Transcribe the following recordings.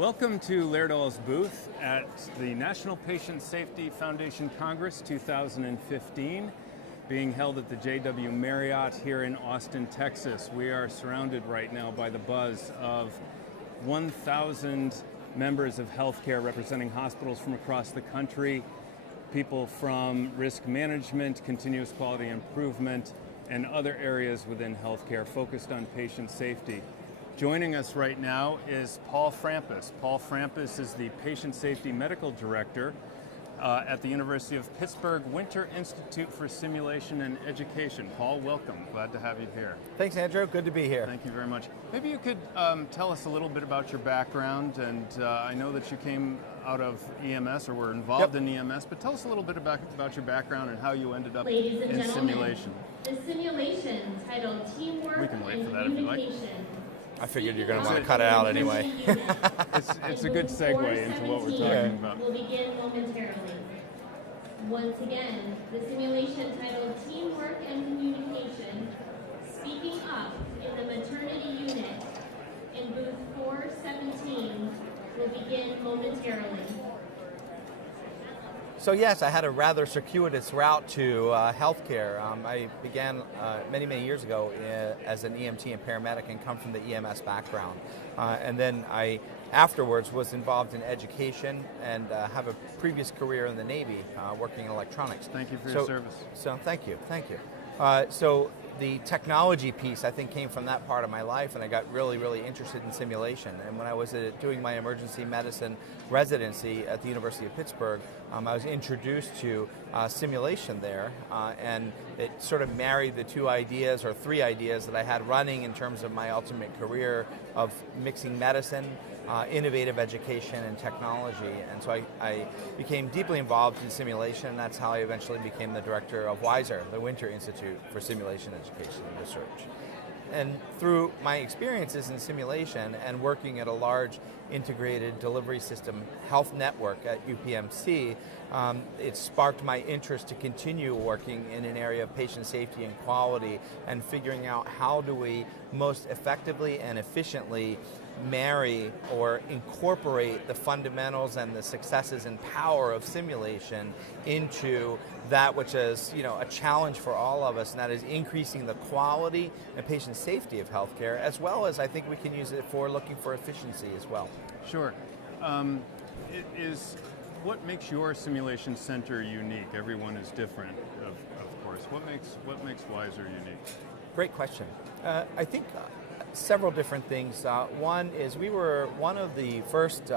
Welcome to Laerdal's booth at the National Patient Safety Foundation Congress 2015, being held at the JW Marriott here in Austin, Texas. We are surrounded right now by the buzz of 1,000 members of healthcare representing hospitals from across the country, people from risk management, continuous quality improvement, and other areas within healthcare focused on patient safety. Joining us right now is Paul Phrampus. Paul Phrampus is the Patient Safety Medical Director at the University of Pittsburgh Winter Institute for Simulation and Education. Paul, welcome. Glad to have you here. Thanks, Andrew. Good to be here. Thank you very much. Maybe you could tell us a little bit about your background, and I know that you came out of EMS or were involved in EMS, but tell us a little bit about your background and how you ended up in simulation. The simulation titled Teamwork We can wait and for that if you like. Communication. I figured you're going to want to cut it out anyway. It's a good segue into what we're talking about. Will begin momentarily. Once again, the simulation titled Teamwork and Communication, speaking up in the maternity unit in booth 417 will begin momentarily. So yes, I had a rather circuitous route to healthcare. I began many years ago as an EMT and paramedic and come from the EMS background. And then I afterwards was involved in education and have a previous career in the Navy working in electronics. Thank you for your service. So thank you. So the technology piece, I think, came from that part of my life, and I got really interested in simulation. And when I was doing my emergency medicine residency at the University of Pittsburgh, I was introduced to simulation there, and it sort of married the two ideas, or three ideas, that I had running in terms of my ultimate career of mixing medicine, innovative education, and technology. And so I became deeply involved in simulation, and that's how I eventually became the director of WISER, the Winter Institute for Simulation Education and Research. And through my experiences in simulation and working at a large integrated delivery system health network at UPMC, it sparked my interest to continue working in an area of patient safety and quality and figuring out how do we most effectively and efficiently marry or incorporate the fundamentals and the successes and power of simulation into that which is, a challenge for all of us, and that is increasing the quality and patient safety of healthcare, as well as I think we can use it for looking for efficiency as well. Sure. What makes your simulation center unique? Everyone is different, of course. What makes WISER unique? Great question. I think several different things. One is we were one of the first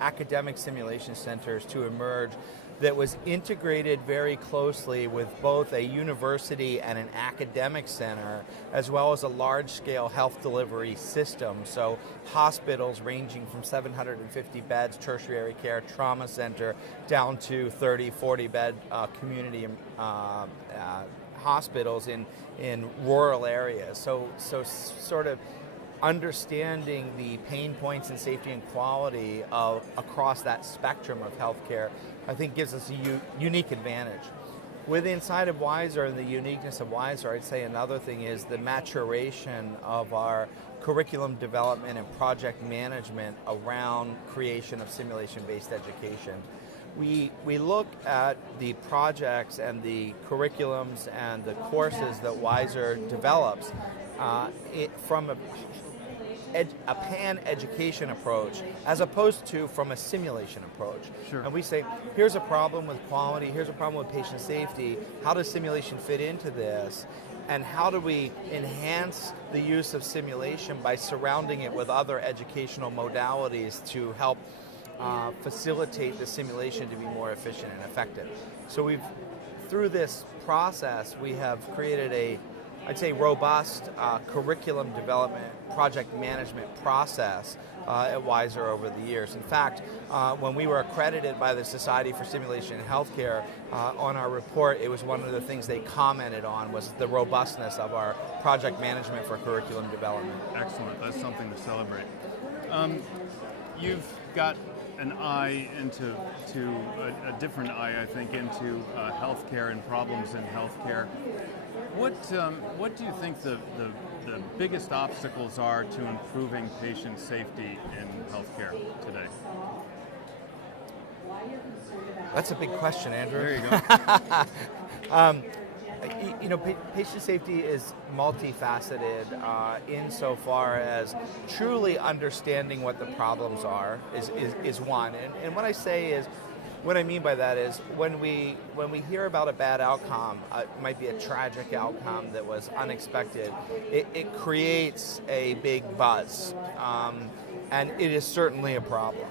academic simulation centers to emerge that was integrated very closely with both a university and an academic center, as well as a large-scale health delivery system. So hospitals ranging from 750 beds, tertiary care, trauma center, down to 30, 40-bed community hospitals in rural areas. So sort of understanding the pain points in safety and quality across that spectrum of healthcare, I think gives us a unique advantage. Inside of WISER and the uniqueness of WISER, I'd say another thing is the maturation of our curriculum development and project management around creation of simulation-based education. We look at the projects and the curriculums and the courses that WISER develops from a pan-education approach as opposed to from a simulation approach. Sure. And we say, here's a problem with quality, here's a problem with patient safety, how does simulation fit into this? And how do we enhance the use of simulation by surrounding it with other educational modalities to help facilitate the simulation to be more efficient and effective? So through this process, we have created I'd say robust curriculum development, project management process at WISER over the years. In fact, when we were accredited by the Society for Simulation in Healthcare, on our report, it was one of the things they commented on was the robustness of our project management for curriculum development. Excellent. That's something to celebrate. You've got an eye into a different eye, I think, into healthcare and problems in healthcare. What do you think the the biggest obstacles are to improving patient safety in healthcare today? That's a big question, Andrew. There you go. Patient safety is multifaceted insofar as truly understanding what the problems are is one. And what I mean by that is when we hear about a bad outcome, it might be a tragic outcome that was unexpected, it creates a big buzz, and it is certainly a problem.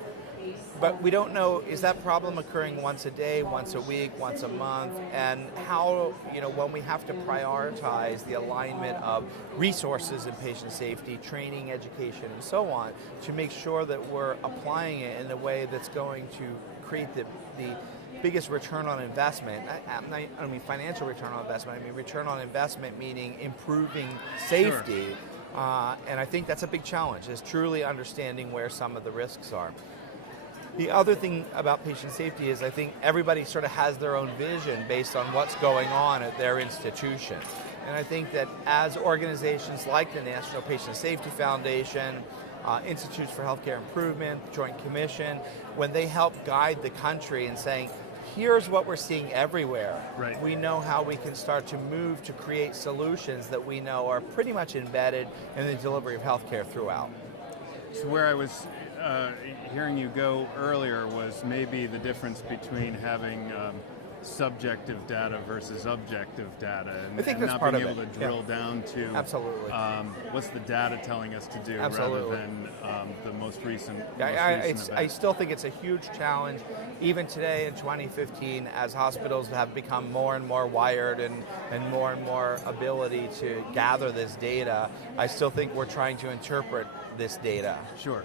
But we don't know, is that problem occurring once a day, once a week, once a month, and how, when we have to prioritize the alignment of resources in patient safety, training, education, and so on, to make sure that we're applying it in a way that's going to create the biggest return on investment. I don't mean financial return on investment, I mean return on investment meaning improving safety. Sure. And I think that's a big challenge, is truly understanding where some of the risks are. The other thing about patient safety is I think everybody sort of has their own vision based on what's going on at their institution. And I think that as organizations like the National Patient Safety Foundation, Institutes for Healthcare Improvement, Joint Commission, when they help guide the country in saying, here's what we're seeing everywhere. Right. We know how we can start to move to create solutions that we know are pretty much embedded in the delivery of healthcare throughout. So where I was hearing you go earlier was maybe the difference between having subjective data versus objective data, and, I think and that's not part being of able to drill down to absolutely what's the data telling us to do, rather than the most recent. I still think it's a huge challenge, even today in 2015, as hospitals have become more and more wired and more ability to gather this data. I still think we're trying to interpret this data. Sure.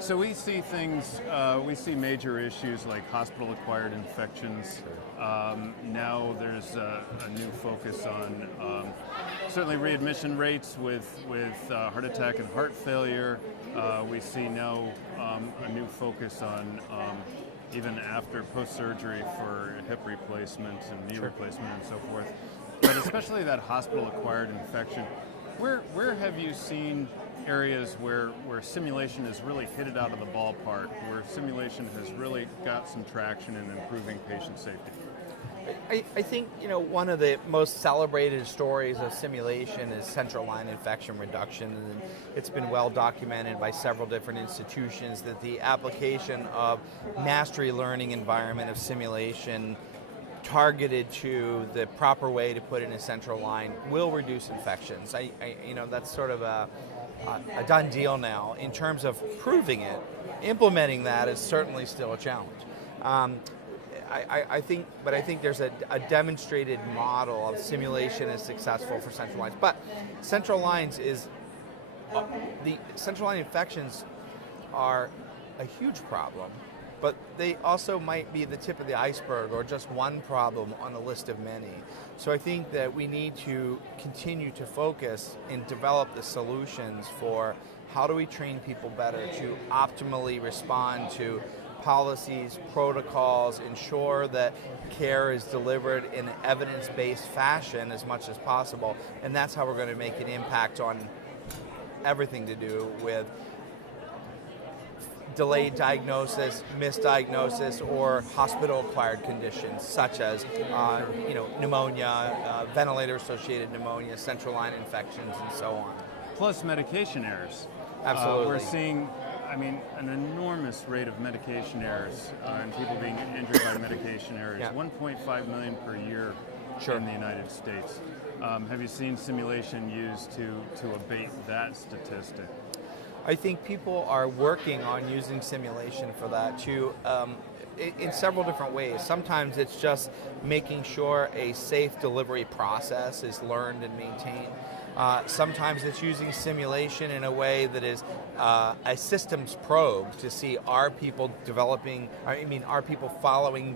So we see things, we see major issues like hospital-acquired infections. Now there's a new focus on certainly readmission rates with heart attack and heart failure. We see now a new focus on even after post-surgery for hip replacement and knee replacement and so forth. But especially that hospital-acquired infection. Where have you seen areas where simulation has really hit it out of the ballpark, where simulation has really got some traction in improving patient safety? I think, one of the most celebrated stories of simulation is central line infection reduction, and it's been well documented by several different institutions that the application of mastery learning environment of simulation targeted to the proper way to put in a central line will reduce infections. That's sort of a done deal now. In terms of proving it, implementing that is certainly still a challenge. I think there's a demonstrated model of simulation is successful for central lines. But central lines the central line infections are a huge problem, but they also might be the tip of the iceberg or just one problem on a list of many. So I think that we need to continue to focus and develop the solutions for how do we train people better to optimally respond to policies, protocols, ensure that care is delivered in an evidence-based fashion as much as possible. And that's how we're going to make an impact on everything to do with delayed diagnosis, misdiagnosis, or hospital-acquired conditions such as pneumonia, ventilator-associated pneumonia, central line infections, and so on. Plus medication errors. Absolutely. We're seeing, an enormous rate of medication errors and people being injured by medication errors. Yeah. 1.5 million per year in the United States. Have you seen simulation used to abate that statistic? I think people are working on using simulation for that too, in several different ways. Sometimes it's just making sure a safe delivery process is learned and maintained. Sometimes it's using simulation in a way that is a systems probe to see are people following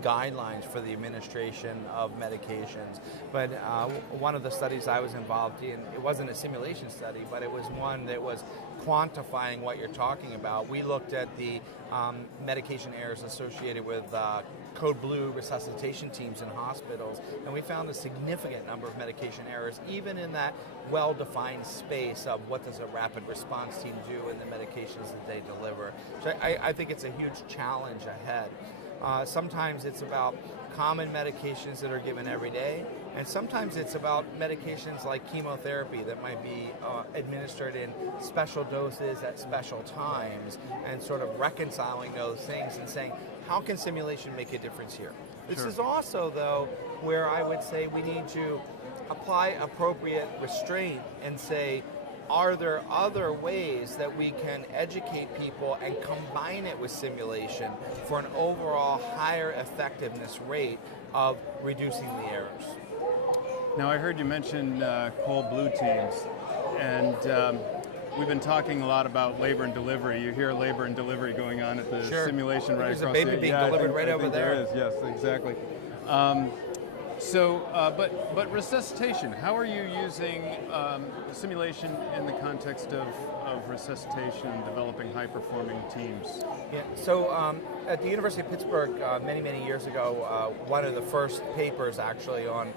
guidelines for the administration of medications. But one of the studies I was involved in, it wasn't a simulation study, but it was one that was quantifying what you're talking about. We looked at the medication errors associated with code blue resuscitation teams in hospitals, and we found a significant number of medication errors, even in that well-defined space of what does a rapid response team do and the medications that they deliver. So I think it's a huge challenge ahead. Sometimes it's about common medications that are given every day, and sometimes it's about medications like chemotherapy that might be administered in special doses at special times, and sort of reconciling those things and saying, how can simulation make a difference here? This is also, though, where I would say we need to apply appropriate restraint and say, are there other ways that we can educate people and combine it with simulation for an overall higher effectiveness rate of reducing the errors? Now, I heard you mention cold blue teams, and we've been talking a lot about labor and delivery. You hear labor and delivery going on at the simulation right across the... There's a baby being delivered right over there. There is, yes, exactly. But resuscitation, how are you using simulation in the context of resuscitation and developing high-performing teams? Yeah, so at the University of Pittsburgh many, many years ago, one of the first papers actually on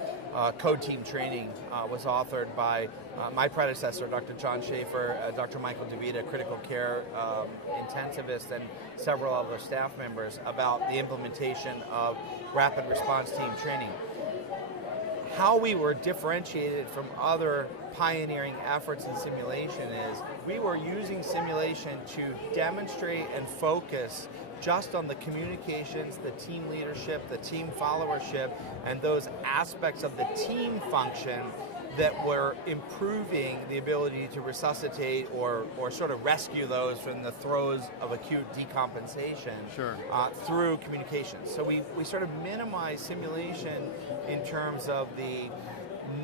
code team training was authored by my predecessor, Dr. John Schaefer, Dr. Michael DeVita, critical care intensivist, and several other staff members about the implementation of rapid response team training. How we were differentiated from other pioneering efforts in simulation is we were using simulation to demonstrate and focus just on the communications, the team leadership, the team followership, and those aspects of the team function that were improving the ability to resuscitate or sort of rescue those from the throes of acute decompensation through communications. So we sort of minimize simulation in terms of the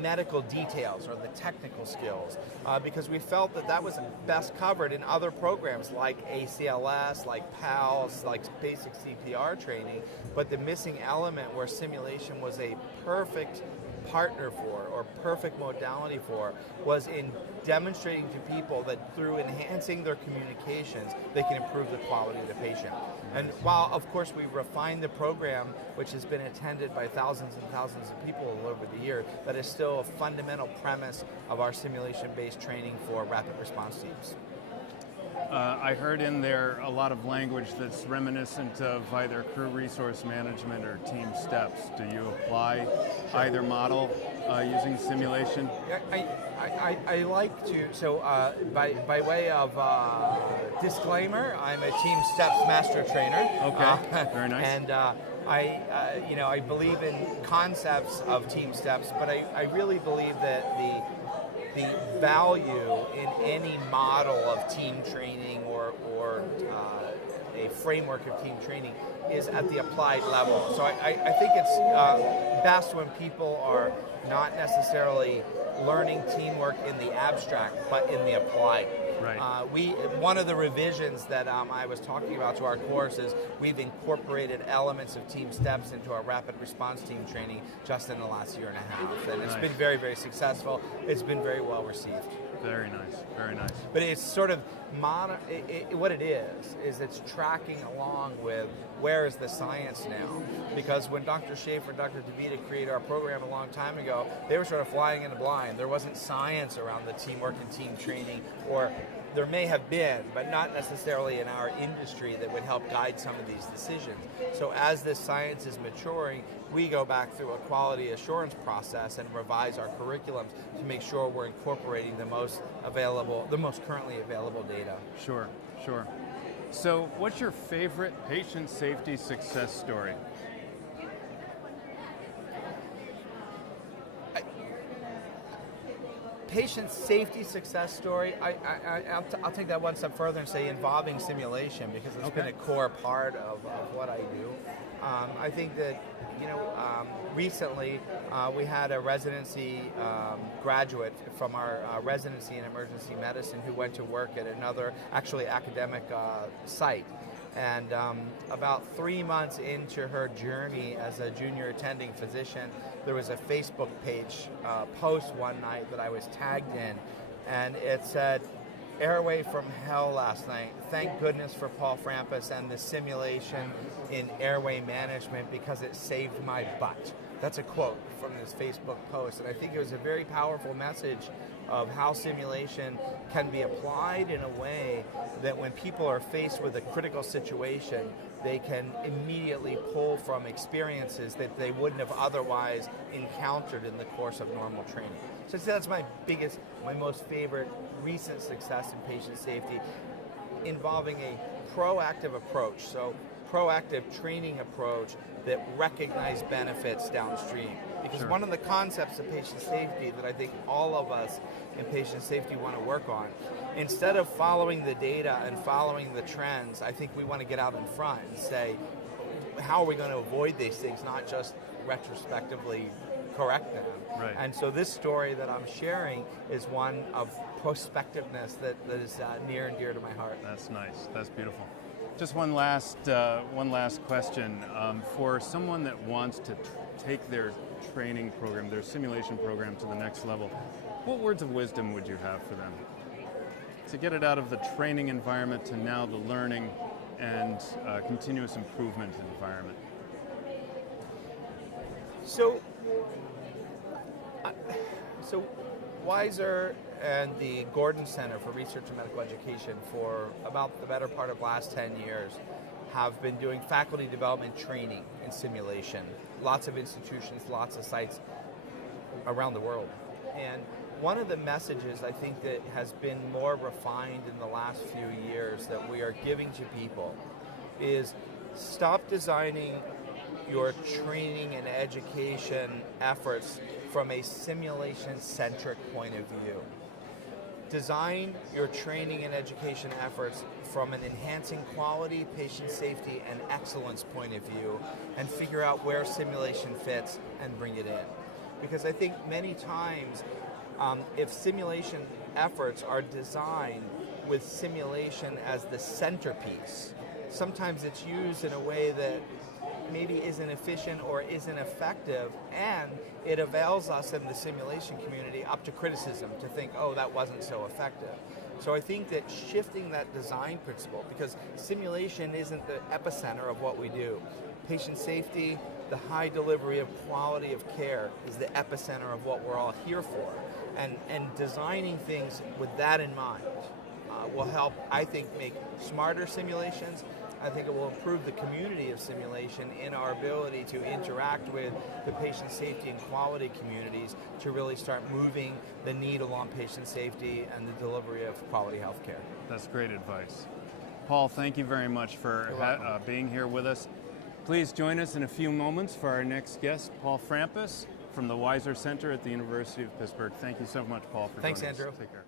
medical details or the technical skills because we felt that was best covered in other programs like ACLS, like PALS, like basic CPR training, but the missing element where simulation was a perfect partner for or perfect modality for was in demonstrating to people that through enhancing their communications they can improve the quality of the patient. And while of course we refined the program, which has been attended by thousands and thousands of people all over the year, that is still a fundamental premise of our simulation-based training for rapid response teams. I heard in there a lot of language that's reminiscent of either crew resource management or team steps. Do you apply either model using simulation? I like to, so by way of disclaimer, I'm a team steps master trainer. Okay, very nice. And I believe in concepts of team steps, but I really believe that the value in any model of team training or a framework of team training is at the applied level. So I think it's best when people are not necessarily learning teamwork in the abstract, but in the applied. Right. One of the revisions that I was talking about to our course is we've incorporated elements of team steps into our rapid response team training just in the last year and a half. And it's been very, very successful. It's been very well received. Very nice, very nice. But it's sort of, what it is it's tracking along with where is the science now? Because when Dr. Schaefer and Dr. DeVita created our program a long time ago, they were sort of flying in the blind. There wasn't science around the teamwork and team training, or there may have been, but not necessarily in our industry that would help guide some of these decisions. So as this science is maturing, we go back through a quality assurance process and revise our curriculums to make sure we're incorporating the most currently available data. Sure, sure. So what's your favorite patient safety success story? Patient safety success story, I'll take that one step further and say involving simulation, because it's been a core part of what I do. I think that, recently we had a residency graduate from our residency in emergency medicine who went to work at another actually academic site. And about 3 months into her journey as a junior attending physician, there was a Facebook page post one night that I was tagged in, and it said, airway from hell last night. Thank goodness for Paul Phrampus and the simulation in airway management because it saved my butt. That's a quote from this Facebook post, and I think it was a very powerful message of how simulation can be applied in a way that when people are faced with a critical situation, they can immediately pull from experiences that they wouldn't have otherwise encountered in the course of normal training. So I'd say that's my most favorite recent success in patient safety, involving a proactive approach. So proactive training approach that recognize benefits downstream. Because Sure. one of the concepts of patient safety that I think all of us in patient safety want to work on, instead of following the data and following the trends, I think we want to get out in front and say, how are we going to avoid these things, not just retrospectively correct them. Right. And so this story that I'm sharing is one of prospectiveness that is near and dear to my heart. That's nice. That's beautiful. Just one last question. For someone that wants to take their training program, their simulation program to the next level, what words of wisdom would you have for them? To get it out of the training environment to now the learning and continuous improvement environment. So Weiser and the Gordon Center for Research and Medical Education for about the better part of the last 10 years have been doing faculty development training in simulation. Lots of institutions, lots of sites around the world. And one of the messages I think that has been more refined in the last few years that we are giving to people is stop designing your training and education efforts from a simulation-centric point of view. Design your training and education efforts from an enhancing quality, patient safety, and excellence point of view, and figure out where simulation fits and bring it in. Because I think many times, if simulation efforts are designed with simulation as the centerpiece, sometimes it's used in a way that maybe isn't efficient or isn't effective, and it avails us in the simulation community up to criticism to think, oh, that wasn't so effective. So I think that shifting that design principle, because simulation isn't the epicenter of what we do. Patient safety, the high delivery of quality of care is the epicenter of what we're all here for. And designing things with that in mind will help, I think, make smarter simulations. I think it will improve the community of simulation in our ability to interact with the patient safety and quality communities to really start moving the needle on patient safety and the delivery of quality health care. That's great advice. Paul, thank you very much for being here with us. Please join us in a few moments for our next guest, Paul Phrampus from the Weiser Center at the University of Pittsburgh. Thank you so much, Paul, for joining us. Thanks, Andrew. Take care.